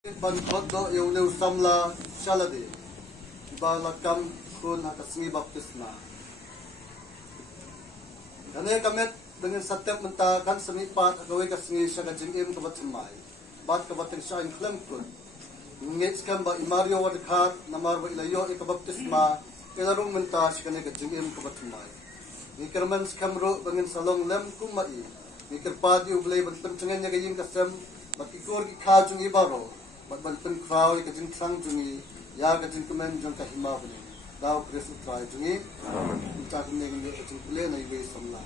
Bantot do yung samla shaladi balakam kun hakasmi baptisma. Kani kamet dengan satep menta kan semipat agawai kasmi syaga jingim kabatimai. Bat kabating syain klem kun. Ngits kan ba imario wadkhat namar ba ilayo ikabaptisma ilarung menta syakane ka jingim kabatimai. Nikirman skamro dengan salong lem kumai. Nikirpadi ublay bantam cengennya gaying kasem batikor ki khajung ibaro. Banten crowd ke jin sang jungi ya ke jin kemen jong ka hima bani daw kris try jungi ta ne ngi jin ple na iwe samla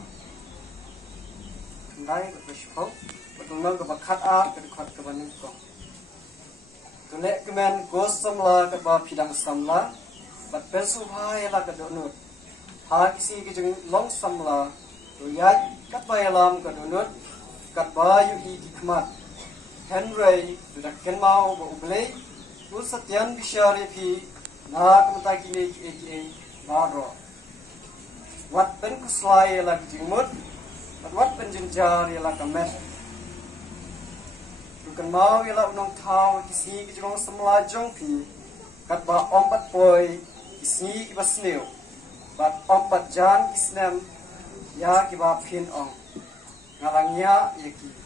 ngai ke shpo betul nang ke bakat a ke khat ke banin ko to ne kemen go samla ke ba phidang samla bat pesu bhai la ke donut ha kisi ke jing long samla to ya kat ba yalam ke donut kat ba yu hi dikmat Henry sudah kenal berublay, usatian bisyari pi nak mentagi ni naro. Wat pen kuslai lagi jingmut, wat pen jenjar ialah kemet. Bukan mau ialah unong tau kisi kejurong semula jong pi, kat ba ompat poi kisi kibasneu, bat ompat jan kisnem ya kiba pin ong, ngalangnya yaki.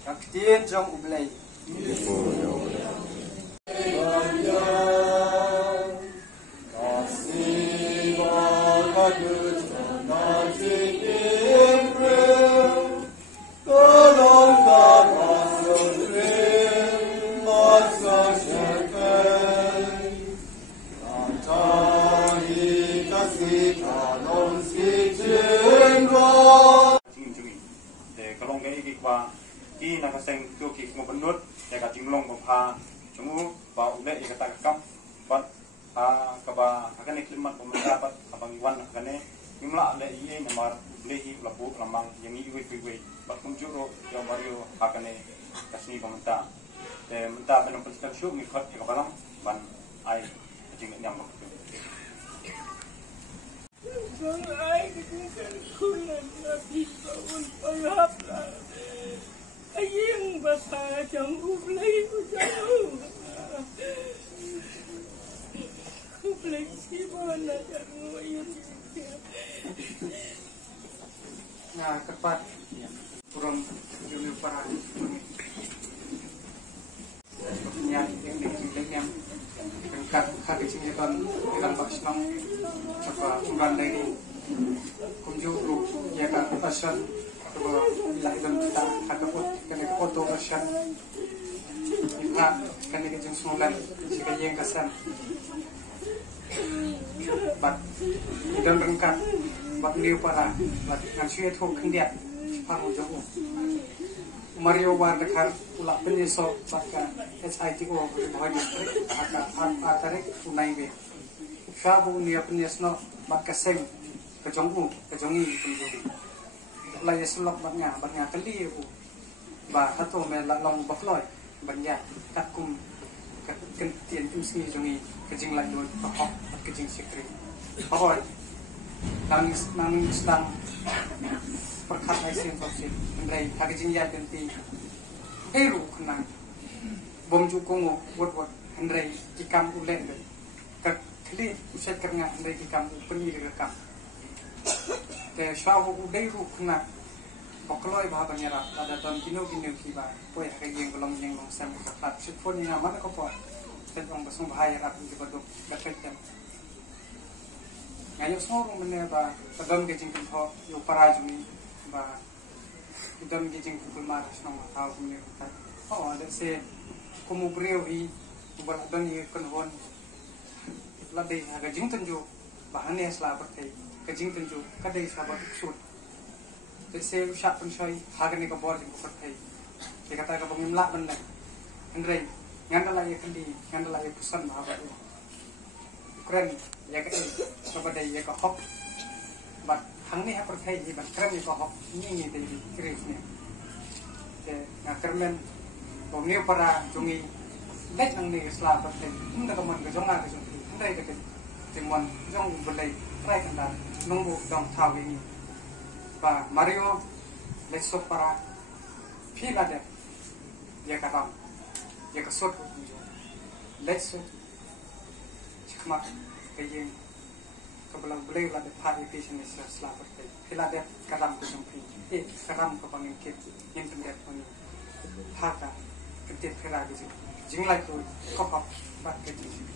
Kaktian jong ublay. Ki nakaseng tu ki semua benut ya kat jinglong bapa cuma bau le ya kata kam bat kaba akan iklimat pemendapat abang Iwan akan nimla le iye namar blehi labu lamang yang iwe iwe bat kunjuro yang bario akan kasni pementa menta benam pensiun syuk ngikut ya kabalang ban ai jing nyam Bang ai kita kulan nabi tahun payah ayang basa jang ublay ujau ublay si mana jang ayang Nah kepat kurang jumlah para yang yang kat kecilnya kan dengan bakšnong apa umran dari kunjung ya kan pasal atau bila itu kita hakaput kena foto pasal kita kena kejung sungai jika yang kesan bat dan rengkat bat liu para bat ngasih itu kendiat paru jauh Mario war dekat ulak penyeso batkan SITO bahagia haka tarik unai be shabu nia penyesno bat kaseng kejongu kejongi penjuri la yeslok batnya kali bu ba hato me la long bafloy batnya takum kentien tumsi jongi kejing la do hok kejing sekri hoy nang sedang perkat hasil sosial mulai kaging ya ganti eru kena bom jukung wot hendrai ikam ulen ke kli uset kerna hendrai ikam peni rekam ke shawu udairu kena bokloi bah banyara ada ton kino kiba poi kaging belum yang sam kat sifon ni nama ko po tentang basung bahaya rap di baduk bakal ngayo sorong meneba tagam kejing ko yo parajumi ba idam gijing kukul maras nang tao ni ta ada se kumu breu hi ubal dan ni konhon lade aga jing tenju bahane asla berkai kejing tenju kadai sabat sud se syak pun soi hagane ka bor jing berkai ke kata ka pemimla benda andre ngandala ya kendi ngandala ya pusan bahaba keren ya ke kepada ya ka hok bat hang ni apa kai ni bat keren ni ko hok ni de kris ni ke ngakermen bom ni para jungi let nang ni sla bat ni nda ka mon ka jonga ka jong ndai ka te mon jong bolai trai kan da nong bu dong thau ni ba Mario let so para phila de ya ka ya kesot jo let's cekmak kayak kebelang boleh lah de pari patient is selamat hila de karam ke sampai karam ke pangkit yang pendet pangkit haka ketit kera gitu jinglai tu kopap bat ketit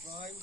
Israel